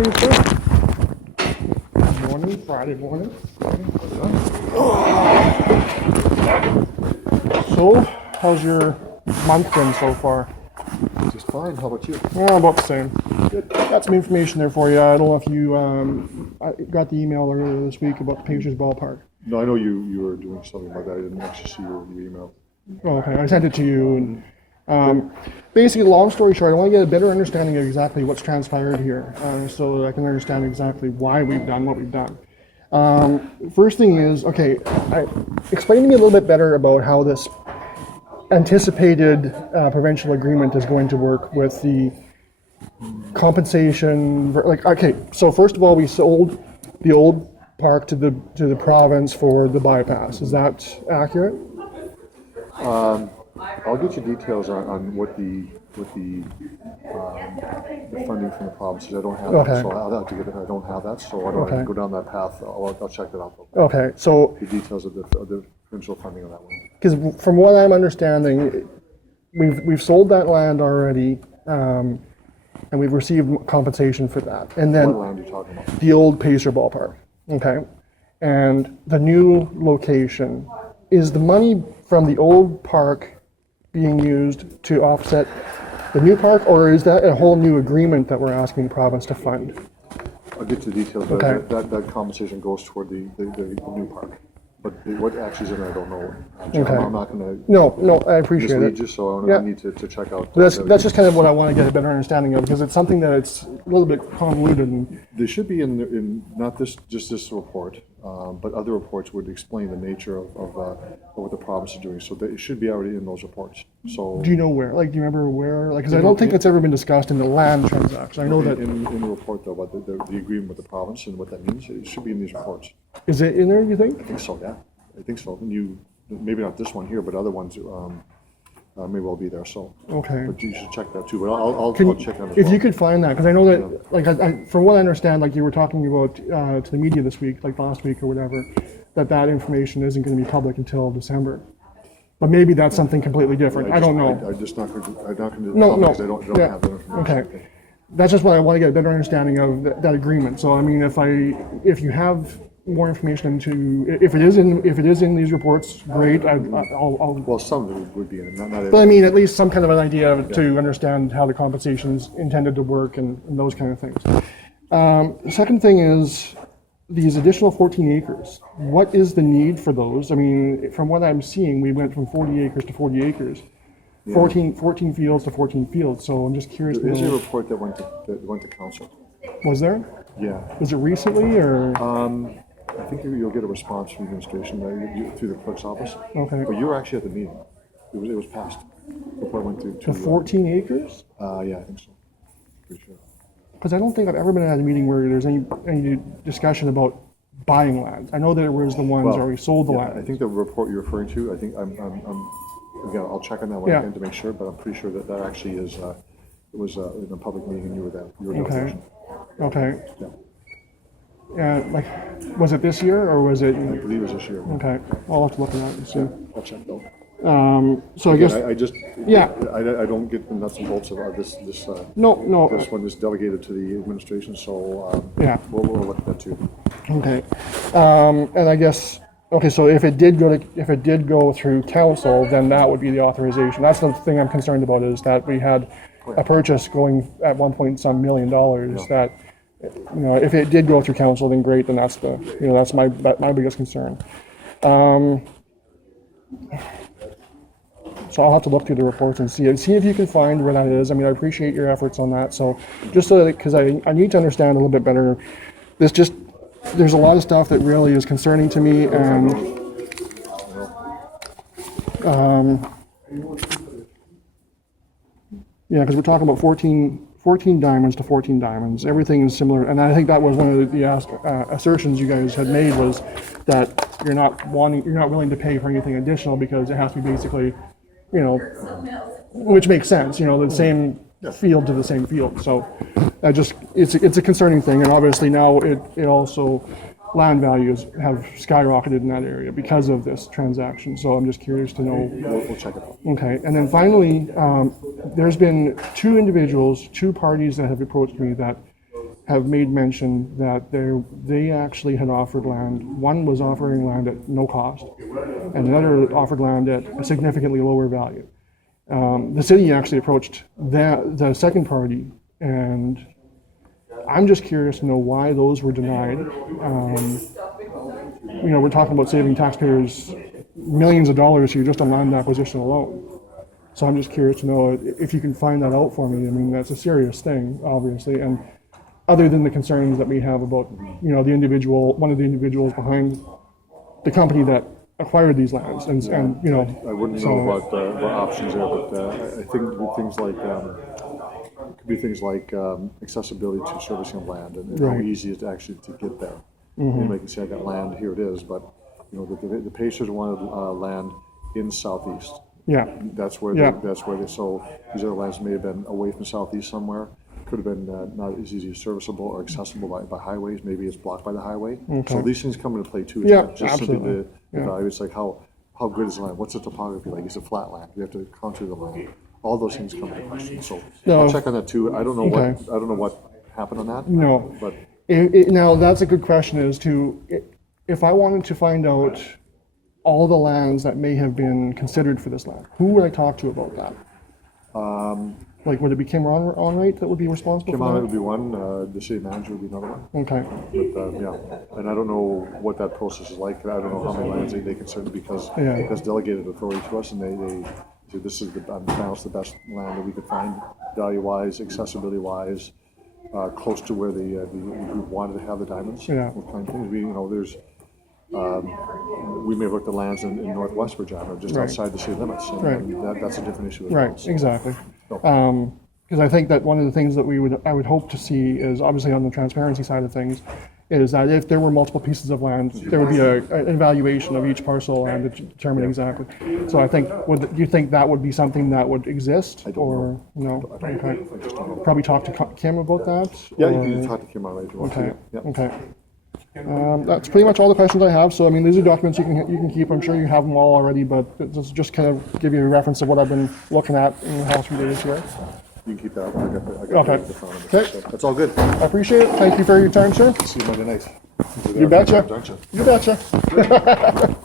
morning, sir. Good morning, Friday morning. So, how's your month been so far? Just fine. How about you? Yeah, about the same. Good. Got some information there for you. I don't know if you I got the email earlier this week about the Pacers ballpark. No, I know you were doing something like that. I didn't actually see your email. Oh, okay, I sent it to you. And basically, long story short, I want to get a better understanding of exactly what's transpired here, so that I can understand exactly why we've done what we've done. First thing is, okay, explain to me a little bit better about how this anticipated provincial agreement is going to work with the compensation. Like, okay, so first of all, we sold the old park to the province for the bypass. Is that accurate? I'll get you details on what the funding from the province is. I don't have that, so I'll have to get it. I don't have that, so I don't have to go down that path. I'll check that out. Okay, so the details of the provincial funding on that one. Because from what I'm understanding, we've sold that land already, and we've received compensation for that. And then What land are you talking about? the old Pacer ballpark, okay, and the new location. Is the money from the old park being used to offset the new park, or is that a whole new agreement that we're asking the province to fund? I'll get you the details. Okay. That compensation goes toward the new park. But what actually is in there, I don't know. Okay. I'm not going to No, I appreciate mislead it. you, so Yeah. I need to check out. That's just kind of what I want to get a better understanding of, because it's something that it's a little bit convoluted. And They should be in not just this report, but other reports would explain the nature of what the province is doing. So it should be already in those reports. So do you know where? Like, do you remember where? Like, because I don't think that's ever been discussed in the land transaction. I know that. in the report though about the agreement with the province and what that means, it should be in these reports. Is it in there, you think? I think so. Yeah, I think so. Maybe not this one here, but other ones may well be there. So Okay. but you should check that too. But I'll check that as If well. you could find that, because I know that, like, from what I understand, like you were talking about to the media this week, like last week or whatever, that information isn't going to be public until December. But maybe that's something completely different. I don't know. I'm not going to No, because I don't yeah, have that information. okay. That's just what I want to get a better understanding of that agreement. So I mean, if you have more information if it is in these reports, great. I'll Well, some of it would be in it, not But I everything. mean, at least some kind of an idea to understand how the compensation is intended to work and those kind of things. The second thing is these additional 14 acres. What is the need for those? I mean, from what I'm seeing, we went from 40 acres to 40 acres. 14 fields to 14 fields. So I'm just curious. There's a report that went to council. Was there? Yeah. Was it recently or? I think you'll get a response from the administration through the clerk's office. Okay. But you were actually at the meeting. It was passed. The report went to The 14 acres? yeah, I think so. Pretty sure. Because I don't think I've ever been at a meeting where there's any discussion about buying land. I know there was the ones where we sold the land. I think the report you're referring to, I think I'm again, I'll check on that one Yeah. again to make sure, but I'm pretty sure that actually is, it was in a public meeting and you were there. You were Okay. there. Okay. Yeah. Like, was it this year or was it? I believe it was this year. Okay, I'll have to look at that and see. I'll check though. So I guess, I just, yeah. I don't get the nuts and bolts of this no, this one is delegated to the administration, so Yeah. we'll look at that too. Okay. And I guess, okay, so if it did go through council, then that would be the authorization. That's the thing I'm concerned about, is that we had a purchase going at $1 million that, if it did go through council, then great, then that's that's my biggest concern. So I'll have to look through the reports and see if you can find where that is. I mean, I appreciate your efforts on that. So just so that, because I need to understand a little bit better, there's a lot of stuff that really is concerning to me, and yeah, because we're talking about 14 diamonds to 14 diamonds. Everything is similar, and I think that was one of the assertions you guys had made, was that you're not willing to pay for anything additional because it has to be basically, which makes sense. The same field to the same field. So it's a concerning thing, and obviously now it also, land values have skyrocketed in that area because of this transaction. So I'm just curious to know. We'll check it out. Okay, and then finally, there's been two parties that have approached me that have made mention that they actually had offered land. One was offering land at no cost, and another offered land at a significantly lower value. The city actually approached the second party, and I'm just curious to know why those were denied. We're talking about saving taxpayers millions of dollars here just on land acquisition alone. So I'm just curious to know if you can find that out for me. I mean, that's a serious thing, obviously, and other than the concerns that we have about, one of the individuals behind the company that acquired these lands, and I wouldn't know about the options there, but I think with things like it could be things like accessibility to servicing of land and how Right. easy it is actually to get there. Anybody can say, I got land, here it is, but the Pacers wanted land in Southeast. Yeah. That's where Yeah. so these other lands may have been away from Southeast somewhere. Could have been not as easy as serviceable or accessible by highways. Maybe it's blocked by the highway. Okay. So these things come into play too. It's Yeah, not just absolutely. simply the Yeah. value. It's like how good is the land? What's the topography like? Is it flat land? We have to contour the land. All those things come into question. So No. I'll check on that too. I don't know Okay. what happened on that. No. But Now, that's a good question, as to if I wanted to find out all the lands that may have been considered for this land, who would I talk to about that? Like, would it be Kim Onright that would be responsible Kim for Allen that? would be one. The city manager would be another one. Okay. But yeah, and I don't know what that process is like. I don't know how many lands they consider because Yeah. that's delegated authority to us, and they say this is the best land that we could find, value-wise, accessibility-wise, close to where the group wanted to have the diamonds. Yeah. What kind of things? We may have looked at lands in northwest Regina, just Right. outside the city limits, and Right. that's a different issue as well. Right, exactly. So- Because I think that one of the things that I would hope to see is, obviously on the transparency side of things, is that if there were multiple pieces of land, there would be an evaluation of each parcel and to determine exactly. So I think, do you think that would be something that would exist? I don't Or no? Okay. Probably talk to Kim about that? Yeah, or- you can talk to Kim Allen if you want Okay, to. Yeah. okay. That's pretty much all the questions I have. So, I mean, these are documents you can keep. I'm sure you have them all already, but just kind of give you a reference of what I've been looking at in the house related to it. You can keep that. I got Okay. the phone. Okay. So that's all good. I appreciate it. Thank you for your time, sir. See you Monday night. You betcha. Don't you? You betcha.